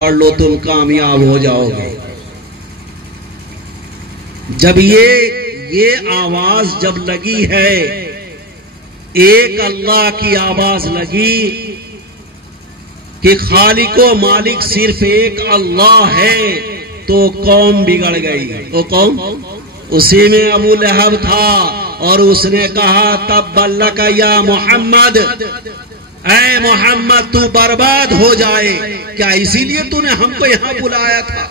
پڑھ لو تم کامیاب ہو جاؤ گے۔ جب یہ آواز جب لگی ہے، ایک اللہ کی آواز لگی کہ خالق و مالک صرف ایک اللہ ہے، تو قوم بگڑ گئی۔ وہ قوم اسی میں ابو لہب تھا، اور اس نے کہا تبا لک یا محمد، اے محمد تو برباد ہو جائے۔ کیا اسی لیے تو نے ہم کو یہاں بلایا تھا؟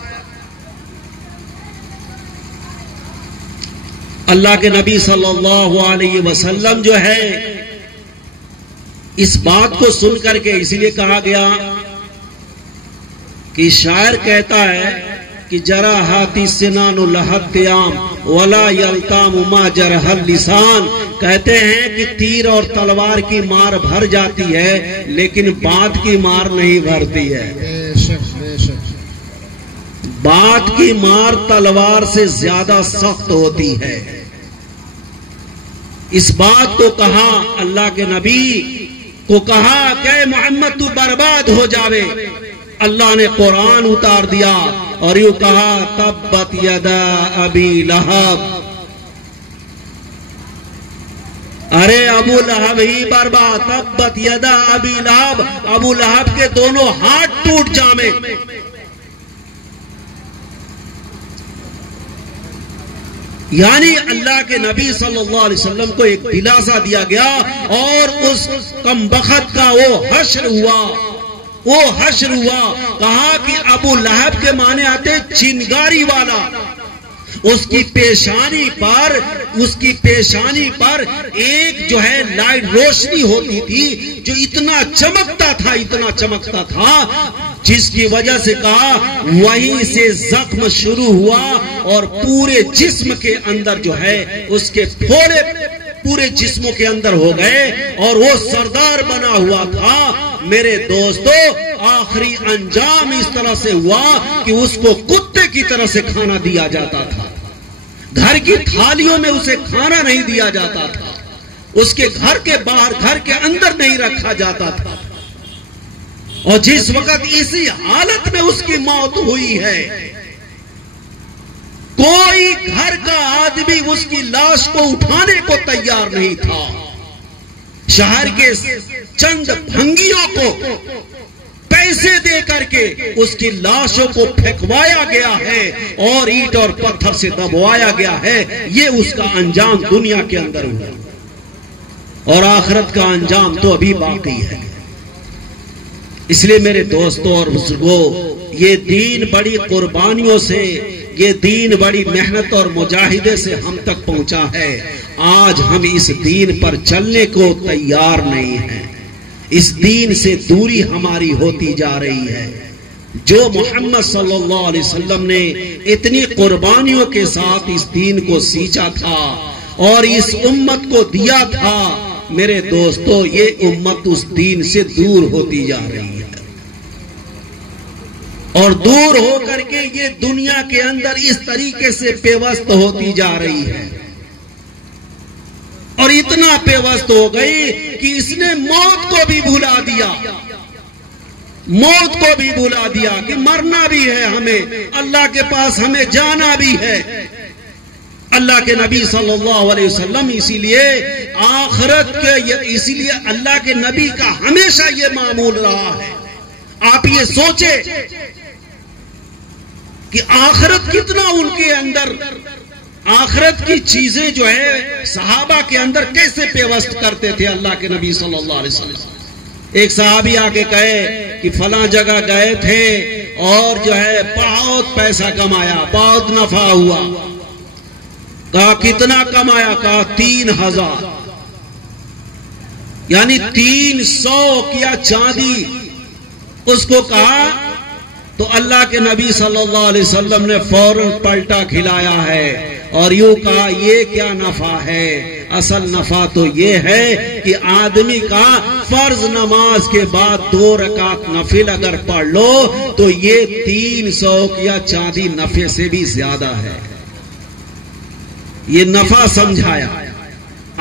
اللہ کے نبی صلی اللہ علیہ وسلم جو ہے، اس بات کو سن کر کے اسی لیے کہا گیا کہ شاعر کہتا ہے کہ جرا ہاتھی سنان الحتیام ولا یلتام ما جرح اللسان۔ کہتے ہیں کہ تیر اور تلوار کی مار بھر جاتی ہے، لیکن بات کی مار نہیں بھرتی ہے۔ بات کی مار تلوار سے زیادہ سخت ہوتی ہے۔ اس بات کو کہا، اللہ کے نبی کو کہا کہ محمد تو برباد ہو جاوے۔ اللہ نے قرآن اتار دیا اور یوں کہا تبت یدا ابی لہب، ارے ابو لہب ہی برباد۔ تبت یدا ابی لہب، ابو لہب کے دونوں ہاتھ ٹوٹ جامے۔ یعنی اللہ کے نبی صلی اللہ علیہ وسلم کو ایک دلاسا دیا گیا، اور اس کمبخت کا وہ حشر ہوا۔ کہا کہ ابو لہب کے معنی آتے چنگاری والا۔ اس کی پیشانی پر ایک جو ہے لائٹ روشنی ہوتی تھی، جو اتنا چمکتا تھا جس کی وجہ سے کہا وہیں سے زخم شروع ہوا، اور پورے جسم کے اندر جو ہے اس کے پھوڑے پورے جسموں کے اندر ہو گئے، اور وہ سردار بنا ہوا تھا۔ میرے دوستو، آخری انجام اس طرح سے ہوا کہ اس کو کتے کی طرح سے کھانا دیا جاتا تھا۔ گھر کی تھالیوں میں اسے کھانا نہیں دیا جاتا تھا، اس کے گھر کے باہر گھر کے اندر نہیں رکھا جاتا تھا۔ اور جس وقت اسی حالت میں اس کی موت ہوئی ہے، کوئی گھر کا آدمی اس کی لاش کو اٹھانے کو تیار نہیں تھا۔ شہر کے چند بھنگیوں کو پیسے دے کر کے اس کی لاشوں کو پھینکوایا گیا ہے، اور اینٹ اور پتھر سے دبوایا گیا ہے۔ یہ اس کا انجام دنیا کے اندر ہوا، اور آخرت کا انجام تو ابھی باقی ہے۔ اس لیے میرے دوستوں اور بزرگوں، یہ دین بڑی قربانیوں سے، یہ دین بڑی محنت اور مجاہدے سے ہم تک پہنچا ہے۔ آج ہم اس دین پر چلنے کو تیار نہیں ہیں، اس دین سے دوری ہماری ہوتی جا رہی ہے۔ جو محمد صلی اللہ علیہ وسلم نے اتنی قربانیوں کے ساتھ اس دین کو سینچا تھا اور اس امت کو دیا تھا، میرے دوستو یہ امت اس دین سے دور ہوتی جا رہی ہے، اور دور ہو کر کے یہ دنیا کے اندر اس طریقے سے پیوست ہوتی جا رہی ہے، اور اتنا پیوست ہو گئی کہ اس نے موت کو بھی بھلا دیا، کہ مرنا بھی ہے ہمیں، اللہ کے پاس ہمیں جانا بھی ہے۔ اللہ کے نبی صلی اللہ علیہ وسلم اسی لیے اللہ کے نبی کا ہمیشہ یہ معمول رہا ہے۔ آپ یہ سوچیں کہ آخرت کتنا ان کے اندر، آخرت کی چیزیں جو ہے صحابہ کے اندر کیسے پیوست کرتے تھے اللہ کے نبی صلی اللہ علیہ وسلم۔ ایک صحابی آ کے کہے کہ فلاں جگہ گئے تھے اور جو ہے بہت پیسہ کمایا، بہت نفع ہوا۔ کہا کتنا کمایا؟ کہا 3000، یعنی 300 کیا چاندی اس کو کہا، تو اللہ کے نبی صلی اللہ علیہ وسلم نے فوراً پلٹا کھلایا ہے اور یوں کہا یہ کیا نفع ہے؟ اصل نفع تو یہ ہے کہ آدمی کا فرض نماز کے بعد 2 رکعت نفل اگر پڑھ لو تو یہ 300 کیا چاندی نفع سے بھی زیادہ ہے۔ یہ نفع سمجھایا۔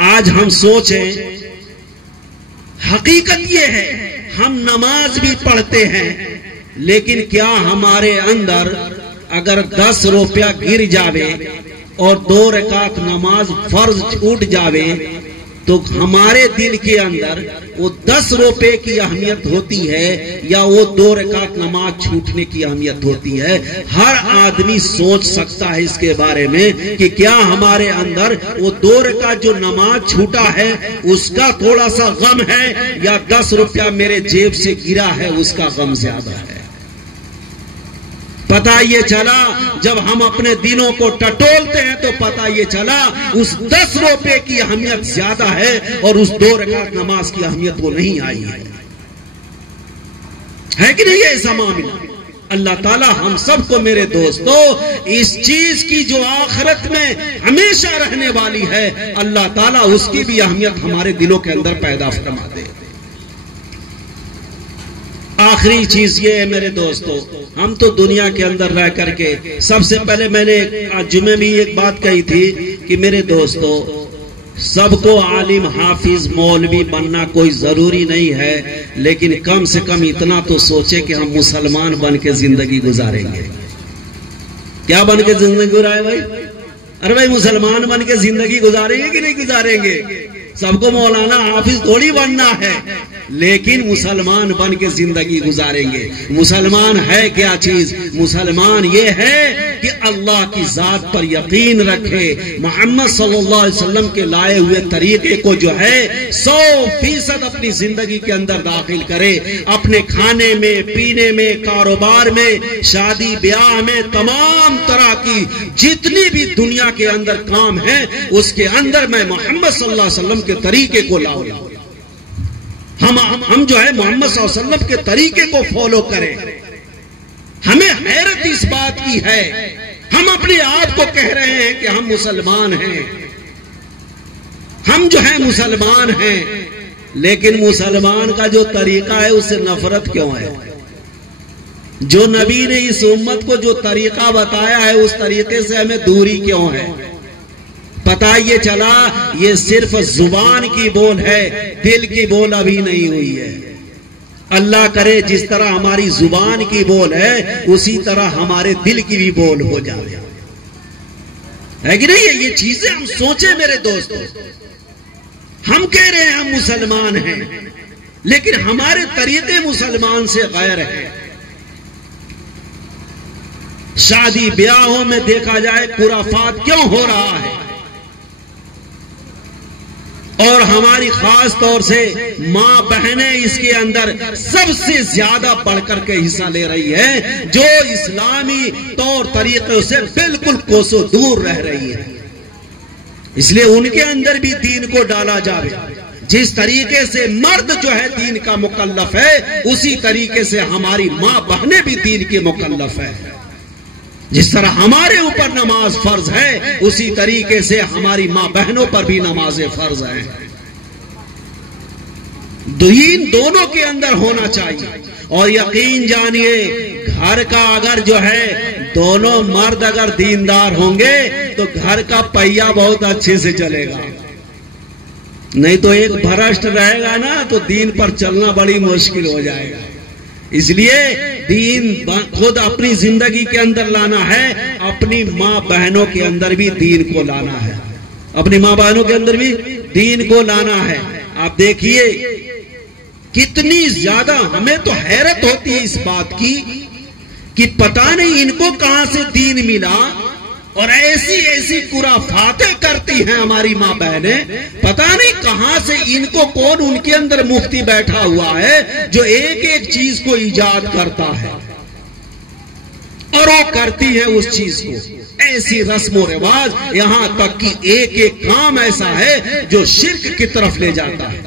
آج ہم سوچیں، حقیقت یہ ہے ہم نماز بھی پڑھتے ہیں لیکن کیا ہمارے اندر اگر 10 روپیہ گر جاوے اور 2 رکعت نماز فرض چھوٹ جاوے تو ہمارے دل کے اندر وہ 10 روپے کی اہمیت ہوتی ہے یا وہ 2 رکعت نماز چھوٹنے کی اہمیت ہوتی ہے؟ ہر آدمی سوچ سکتا ہے اس کے بارے میں کہ کیا ہمارے اندر وہ 2 رکعت جو نماز چھوٹا ہے اس کا تھوڑا سا غم ہے یا 10 روپیہ میرے جیب سے گرا ہے اس کا غم زیادہ ہے؟ پتہ یہ چلا جب ہم اپنے دلوں کو ٹٹولتے ہیں تو پتہ یہ چلا اس 10 روپے کی اہمیت زیادہ ہے اور اس 2 رکعت نماز کی اہمیت وہ نہیں آئی ہے کہ نہیں؟ ایسا معاملہ اللہ تعالی ہم سب کو میرے دوستو اس چیز کی جو آخرت میں ہمیشہ رہنے والی ہے اللہ تعالی اس کی بھی اہمیت ہمارے دلوں کے اندر پیدا فرما دے۔ آخری چیز یہ ہے میرے دوستو، ہم تو دنیا کے اندر رہ کر کے سب سے پہلے میں نے آج جمعے میں ایک بات کہی تھی کہ میرے دوستو سب کو عالم حافظ مولوی بننا کوئی ضروری نہیں ہے، لیکن کم سے کم اتنا تو سوچے کہ ہم مسلمان بن کے زندگی گزاریں گے۔ کیا بن کے زندگی گزارے بھائی؟ ارے بھائی مسلمان بن کے زندگی گزاریں گے کہ نہیں گزاریں گے؟ سب کو مولانا حافظ تھوڑی بننا ہے، لیکن مسلمان بن کے زندگی گزاریں گے۔ مسلمان ہے کیا چیز؟ مسلمان یہ ہے کہ اللہ کی ذات پر یقین رکھے، محمد صلی اللہ علیہ وسلم کے لائے ہوئے طریقے کو جو ہے 100% اپنی زندگی کے اندر داخل کرے، اپنے کھانے میں، پینے میں، کاروبار میں، شادی بیاہ میں، تمام طرح کی جتنی بھی دنیا کے اندر کام ہیں اس کے اندر میں محمد صلی اللہ علیہ وسلم کے طریقے کو لاؤں۔ ہم جو ہے محمد صلی اللہ علیہ وسلم کے طریقے کو فالو کریں۔ ہمیں حیرت اس بات کی ہے، ہم اپنے آپ کو کہہ رہے ہیں کہ ہم مسلمان ہیں، ہم جو ہے مسلمان ہیں، لیکن مسلمان کا جو طریقہ ہے اس سے نفرت کیوں ہے؟ جو نبی نے اس امت کو جو طریقہ بتایا ہے اس طریقے سے ہمیں دوری کیوں ہے؟ پتہ یہ چلا یہ صرف زبان کی بول ہے، دل کی بول ابھی نہیں ہوئی ہے۔ اللہ کرے جس طرح ہماری زبان کی بول ہے اسی طرح ہمارے دل کی بھی بول ہو جائے، ہے کہ نہیں؟ یہ چیزیں ہم سوچیں میرے دوستو، ہم کہہ رہے ہیں ہم مسلمان ہیں لیکن ہمارے طریقے مسلمان سے غیر ہیں۔ شادی بیاہوں میں دیکھا جائے خرافات کیوں ہو رہا ہے، اور ہماری خاص طور سے ماں بہنیں اس کے اندر سب سے زیادہ بڑھ کر کے حصہ لے رہی ہے، جو اسلامی طور طریقے سے بالکل کوسوں دور رہ رہی ہے۔ اس لیے ان کے اندر بھی دین کو ڈالا جائے، جس طریقے سے مرد جو ہے دین کا مکلف ہے اسی طریقے سے ہماری ماں بہنیں بھی دین کی مکلف ہے۔ جس طرح ہمارے اوپر نماز فرض ہے اسی طریقے سے ہماری ماں بہنوں پر بھی نماز فرض ہے۔ دین دونوں کے اندر ہونا چاہیے، اور یقین جانیے گھر کا اگر جو ہے دونوں مرد اگر دیندار ہوں گے تو گھر کا پہیا بہت اچھے سے چلے گا، نہیں تو ایک بھرشٹ رہے گا نا تو دین پر چلنا بڑی مشکل ہو جائے گا۔ اس لیے دین خود اپنی زندگی کے اندر لانا ہے، اپنی ماں بہنوں کے اندر بھی دین کو لانا ہے، اپنی ماں بہنوں کے اندر بھی دین کو لانا ہے۔ آپ دیکھیے کتنی زیادہ ہمیں تو حیرت ہوتی ہے اس بات کی کہ پتہ نہیں ان کو کہاں سے دین ملا، اور ایسی ایسی خرافاتیں کرتی ہیں ہماری ماں بہنیں، پتہ نہیں کہاں سے ان کو کون ان کے اندر مفتی بیٹھا ہوا ہے جو ایک ایک چیز کو ایجاد کرتا ہے اور وہ کرتی ہے اس چیز کو، ایسی رسم و رواج، یہاں تک کہ ایک ایک کام ایسا ہے جو شرک کی طرف لے جاتا ہے۔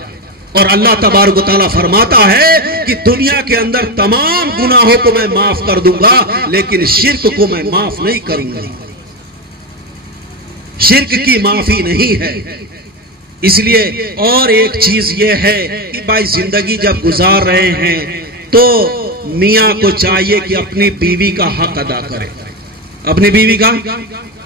اور اللہ تبارک و تعالیٰ فرماتا ہے کہ دنیا کے اندر تمام گناہوں کو میں معاف کر دوں گا لیکن شرک کو میں معاف نہیں کروں گا، شرک کی معافی نہیں ہے۔ اس لیے اور ایک چیز یہ ہے کہ بھائی زندگی جب گزار رہے ہیں تو میاں کو چاہیے کہ اپنی بیوی کا حق ادا کرے، اپنی بیوی کا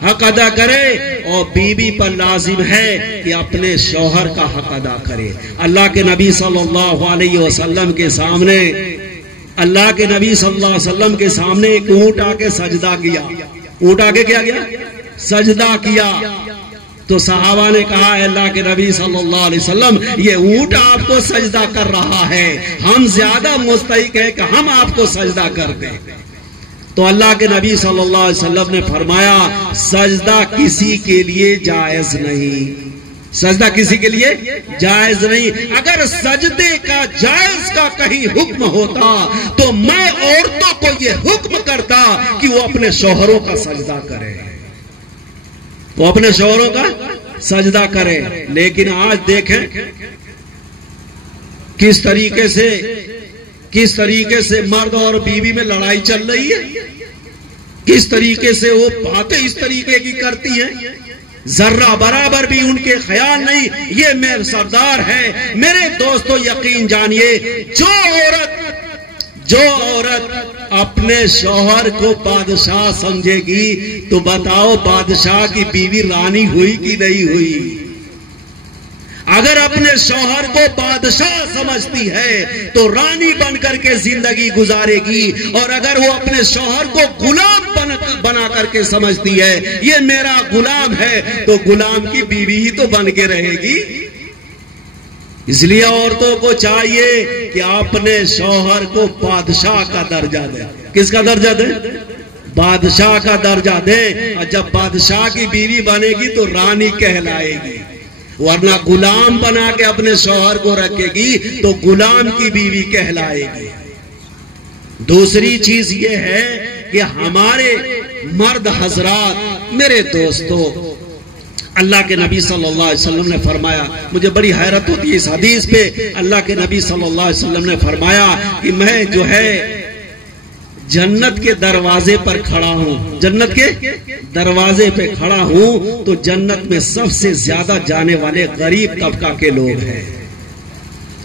حق ادا کرے، اور بیوی پر لازم ہے کہ اپنے شوہر کا حق ادا کرے۔ اللہ کے نبی صلی اللہ علیہ وسلم کے سامنے اللہ کے نبی صلی اللہ علیہ وسلم کے سامنے ایک اونٹ آ کے سجدہ کیا. اونٹ آگے کیا گیا؟ سجدہ کیا. تو صحابہ نے کہا اے اللہ کے نبی صلی اللہ علیہ وسلم یہ اونٹ آپ کو سجدہ کر رہا ہے, ہم زیادہ مستحق ہے کہ ہم آپ کو سجدہ کر دیں. تو اللہ کے نبی صلی اللہ علیہ وسلم نے فرمایا سجدہ کسی کے لیے جائز نہیں, سجدہ کسی کے لیے جائز نہیں. اگر سجدے کا جائز کا کہیں حکم ہوتا تو میں عورتوں کو یہ حکم کرتا کہ وہ اپنے شوہروں کا سجدہ کرے, وہ اپنے شوہروں کا سجدہ کرے. لیکن آج دیکھیں کس طریقے سے مرد اور بیوی میں لڑائی چل رہی ہے, کس طریقے سے وہ باتیں اس طریقے کی کرتی ہیں, ذرہ برابر بھی ان کے خیال نہیں یہ میرا سردار ہے. میرے دوستو یقین جانیے جو عورت اپنے شوہر کو بادشاہ سمجھے گی تو بتاؤ بادشاہ کی بیوی رانی ہوئی کہ نہیں ہوئی؟ اگر اپنے شوہر کو بادشاہ سمجھتی ہے تو رانی بن کر کے زندگی گزارے گی, اور اگر وہ اپنے شوہر کو غلام بنا کر کے سمجھتی ہے یہ میرا غلام ہے تو غلام کی بیوی ہی تو بن کے رہے گی. اس لیے عورتوں کو چاہیے کہ اپنے شوہر کو بادشاہ کا درجہ دیں. کس کا درجہ دیں؟ بادشاہ کا درجہ دیں. اور جب بادشاہ کی بیوی بنے گی تو رانی کہلائے گی, ورنہ غلام بنا کے اپنے شوہر کو رکھے گی تو غلام کی بیوی کہلائے گی. دوسری چیز یہ ہے کہ ہمارے مرد حضرات, میرے دوستو, اللہ کے نبی صلی اللہ علیہ وسلم نے فرمایا, مجھے بڑی حیرت ہوتی ہے اس حدیث پہ, اللہ کے نبی صلی اللہ علیہ وسلم نے فرمایا کہ میں جو ہے جنت کے دروازے پر کھڑا ہوں, جنت کے دروازے پہ کھڑا ہوں تو جنت میں سب سے زیادہ جانے والے غریب طبقہ کے لوگ ہیں,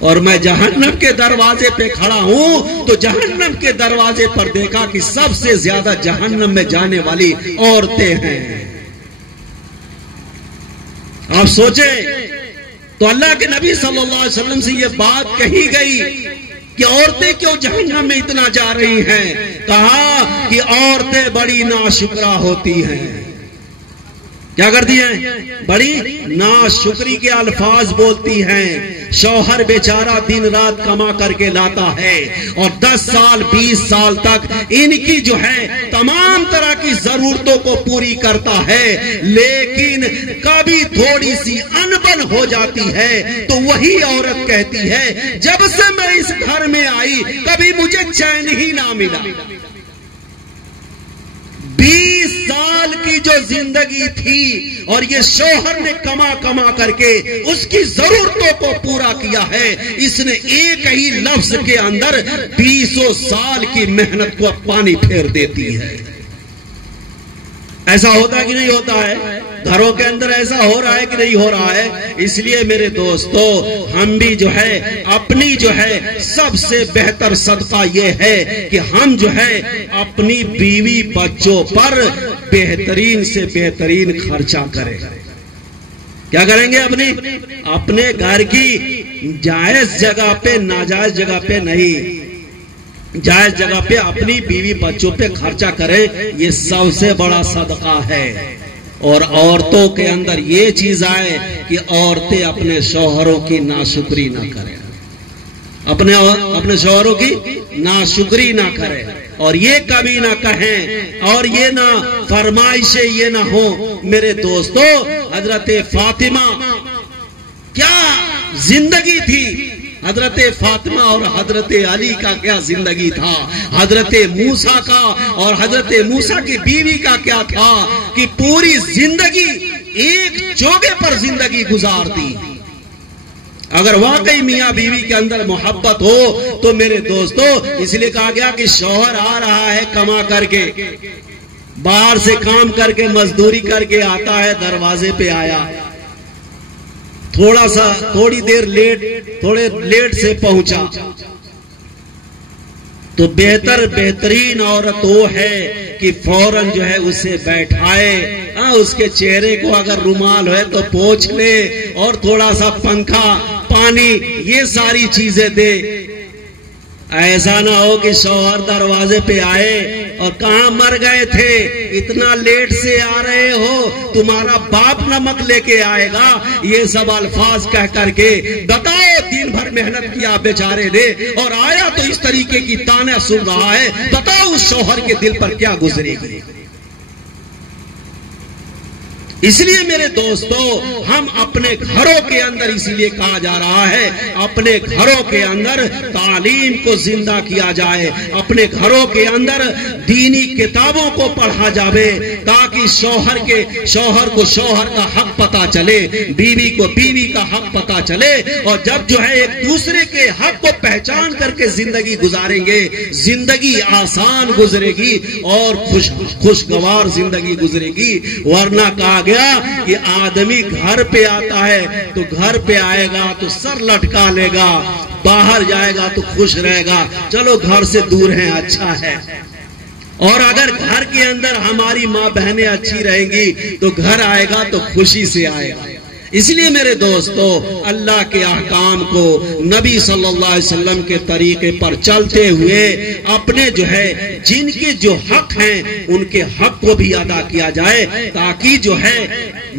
اور میں جہنم کے دروازے پہ کھڑا ہوں تو جہنم کے دروازے پر دیکھا کہ سب سے زیادہ جہنم میں جانے والی عورتیں ہیں. آپ سوچیں تو اللہ کے نبی صلی اللہ علیہ وسلم سے یہ بات کہی گئی کہ عورتیں کیوں جہنم میں اتنا جا رہی ہیں؟ کہا کہ عورتیں بڑی ناشکرا ہوتی ہیں. کیا کرتی ہیں؟ بڑی ناشکری کے الفاظ بولتی ہیں. شوہر بیچارہ دن رات کما کر کے لاتا ہے اور 10 سال 20 سال تک ان کی جو ہے تمام طرح کی ضرورتوں کو پوری کرتا ہے, لیکن کبھی تھوڑی سی انبن ہو جاتی ہے تو وہی عورت کہتی ہے جب سے میں اس گھر میں آئی کبھی مجھے چین ہی نہ ملا. 20 سال کی جو زندگی تھی اور یہ شوہر نے کما کر کے اس کی ضرورتوں کو پورا کیا ہے, اس نے ایک ہی لفظ کے اندر 20 سال کی محنت کو پانی پھیر دیتی ہے. ایسا ہوتا ہے کہ نہیں ہوتا ہے؟ گھروں کے اندر ایسا ہو رہا ہے کہ نہیں ہو رہا ہے؟ اس لیے میرے دوستو ہم بھی جو ہے اپنی جو ہے سب سے بہتر صدقہ یہ ہے کہ ہم جو ہے اپنی بیوی بچوں پر بہترین سے بہترین خرچہ کریں. کیا کریں گے؟ اپنے گھر کی جائز جگہ پہ ناجائز جگہ پہ نہیں, جائز جگہ پہ اپنی بیوی بچوں پہ خرچہ کریں. یہ سب سے بڑا صدقہ ہے. اور عورتوں کے اندر یہ چیز آئے کہ عورتیں اپنے شوہروں کی ناشکری نہ کریں, اپنے شوہروں کی ناشکری نہ کریں, اور یہ کبھی نہ کہیں اور یہ نہ فرمائشیں یہ نہ ہو. میرے دوستو حضرت فاطمہ کیا زندگی تھی, حضرت فاطمہ اور حضرت علی کا کیا زندگی تھا, حضرت موسیٰ کا اور حضرت موسیٰ کی بیوی کا کیا تھا کہ پوری زندگی ایک چوگے پر زندگی گزار دی. اگر واقعی میاں بیوی کے اندر محبت ہو تو میرے دوستو اس لیے کہا گیا کہ شوہر آ رہا ہے کما کر کے, باہر سے کام کر کے مزدوری کر کے آتا ہے, دروازے پہ آیا, تھوڑی دیر لیٹ سے پہنچا تو بہترین عورت وہ ہے کہ فوراً جو ہے اسے بیٹھائے, اس کے چہرے کو اگر رومال ہے تو پوچھ لے اور تھوڑا سا پنکھا پانی یہ ساری چیزیں دے. ایسا نہ ہو کہ شوہر دروازے پہ آئے اور کہاں مر گئے تھے، اتنا لیٹ سے آ رہے ہو، تمہارا باپ نمک لے کے آئے گا، یہ سب الفاظ کہہ کر کے بتاؤ دن بھر محنت کیا بیچارے نے اور آیا تو اس طریقے کی تانے سن رہا ہے، بتاؤ اس شوہر کے دل پر کیا گزرے گی۔ اس لیے میرے دوستو ہم اپنے گھروں کے اندر، اسی لیے کہا جا رہا ہے اپنے گھروں کے اندر تعلیم کو زندہ کیا جائے، اپنے گھروں کے اندر دینی کتابوں کو پڑھا جاوے تاکہ شوہر کو شوہر کا حق پتا چلے، بیوی کو بیوی کا حق پتا چلے، اور جب جو ہے ایک دوسرے کے حق کو پہچان کر کے زندگی گزاریں گے، زندگی آسان گزرے گی اور خوشگوار زندگی گزرے گی۔ ورنہ کہا گیا کہ آدمی گھر پہ آتا ہے تو گھر پہ آئے گا تو سر لٹکا لے گا، باہر جائے گا تو خوش رہے گا، چلو گھر سے دور ہیں اچھا ہے، اور اگر گھر کے اندر ہماری ماں بہنیں اچھی رہیں گی تو گھر آئے گا تو خوشی سے آئے گا۔ اس لیے میرے دوستو اللہ کے احکام کو نبی صلی اللہ علیہ وسلم کے طریقے پر چلتے ہوئے اپنے جو ہے جن کے جو حق ہیں ان کے حق کو بھی ادا کیا جائے تاکہ جو ہے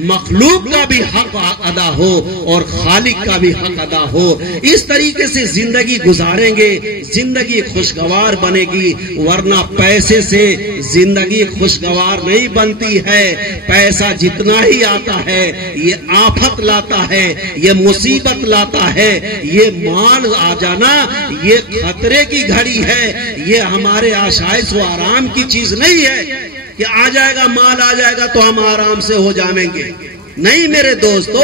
مخلوق کا بھی حق ادا ہو اور خالق کا بھی حق ادا ہو۔ اس طریقے سے زندگی گزاریں گے زندگی خوشگوار بنے گی، ورنہ پیسے سے زندگی خوشگوار نہیں بنتی ہے۔ پیسہ جتنا ہی آتا ہے یہ آفت لاتا ہے، یہ مصیبت لاتا ہے، یہ مال آ جانا یہ خطرے کی گھڑی ہے، یہ ہمارے آشائش و آرام کی چیز نہیں ہے کہ آ جائے گا مال آ جائے گا تو ہم آرام سے ہو جائیں گے۔ نہیں میرے دوستو،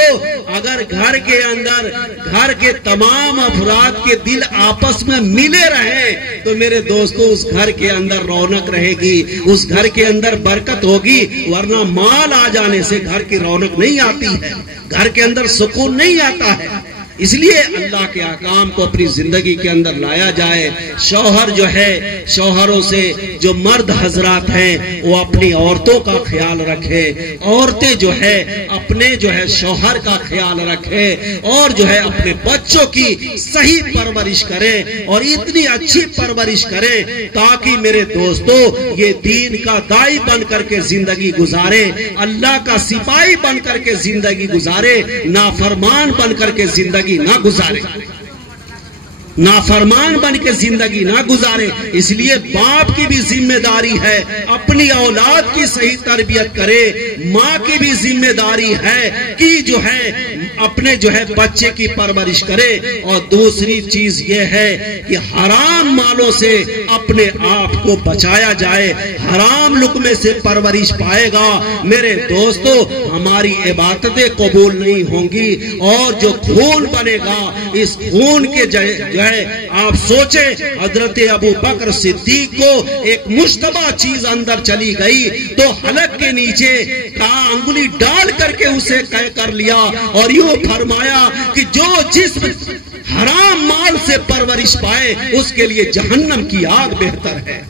اگر گھر کے اندر گھر کے تمام افراد کے دل آپس میں ملے رہیں تو میرے دوستو اس گھر کے اندر رونق رہے گی، اس گھر کے اندر برکت ہوگی، ورنہ مال آ جانے سے گھر کی رونق نہیں آتی ہے، گھر کے اندر سکون نہیں آتا ہے۔ اس لیے اللہ کے احکام کو اپنی زندگی کے اندر لایا جائے۔ شوہر جو ہے شوہروں سے جو مرد حضرات ہیں وہ اپنی عورتوں کا خیال رکھے، عورتیں جو ہے اپنے جو ہے شوہر کا خیال رکھے، اور جو ہے اپنے بچوں کی صحیح پرورش کریں اور اتنی اچھی پرورش کریں تاکہ میرے دوستو یہ دین کا داعی بن کر کے زندگی گزارے، اللہ کا سپاہی بن کر کے زندگی گزارے، نافرمان بن کر کے زندگی نہ گزارے، نافرمان بن کے زندگی نہ گزارے۔ اس لیے باپ کی بھی ذمہ داری ہے اپنی اولاد کی صحیح تربیت کرے، ماں کی بھی ذمہ داری ہے کہ جو ہے اپنے جو ہے بچے کی پرورش کرے، اور دوسری چیز یہ ہے کہ حرام مالوں سے اپنے آپ کو بچایا جائے، حرام لقمے سے پرورش پائے گا میرے دوستو ہماری عبادتیں قبول نہیں ہوں گی، اور جو خون بنے گا اس خون کے جو ہے آپ سوچیں حضرت ابو بکر صدیق کو ایک مشتبہ چیز اندر چلی گئی تو حلق کے نیچے انگلی ڈال کر کے اسے کر لیا اور یوں فرمایا کہ جو جسم حرام مال سے پرورش پائے اس کے لیے جہنم کی آگ بہتر ہے۔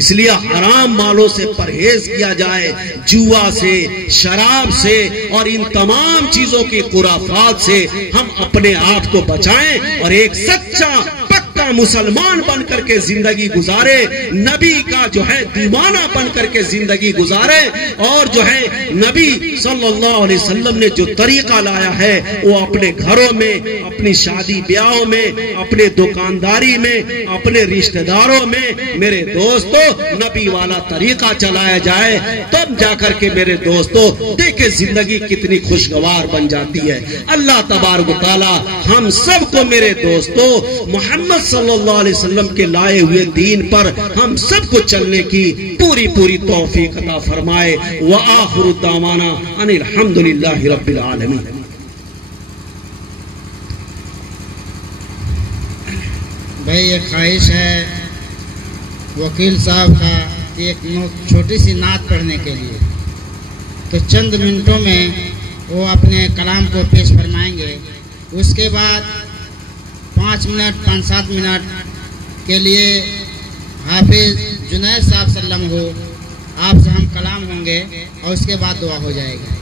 اس لیے حرام مالوں سے پرہیز کیا جائے، جوا سے، شراب سے اور ان تمام چیزوں کی خرافات سے ہم اپنے آپ کو بچائیں اور ایک سچا پکا مسلمان بن کر کے زندگی گزارے، نبی کا جو ہے دیوانہ بن کر کے زندگی گزارے، اور جو ہے نبی صلی اللہ علیہ وسلم نے جو طریقہ لایا ہے وہ اپنے گھروں میں، اپنی شادی بیاہوں میں، اپنے دکانداری میں، اپنے رشتہ داروں میں میرے دوستو نبی والا طریقہ چلایا جائے، تب جا کر کے میرے دوستو دیکھیں زندگی کتنی خوشگوار بن جاتی ہے۔ اللہ تبارک و تعالی ہم سب کو میرے دوستو محمد صلی اللہ علیہ وسلم کے لائے ہوئے دین پر ہم سب کو چلنے کی پوری توفیق عطا فرمائے۔ وآخر دعوانا ان الحمدللہ رب العالمین۔ بھائی ایک خواہش ہے وکیل صاحب کا ایک چھوٹی سی نعت پڑھنے کے لیے، تو چند منٹوں میں وہ اپنے کلام کو پیش فرمائیں گے، اس کے بعد 5-7 منٹ کے لیے حافظ جنید صاحب سلم ہو آپ سے ہم کلام ہوں گے اور اس کے بعد دعا ہو جائے گی۔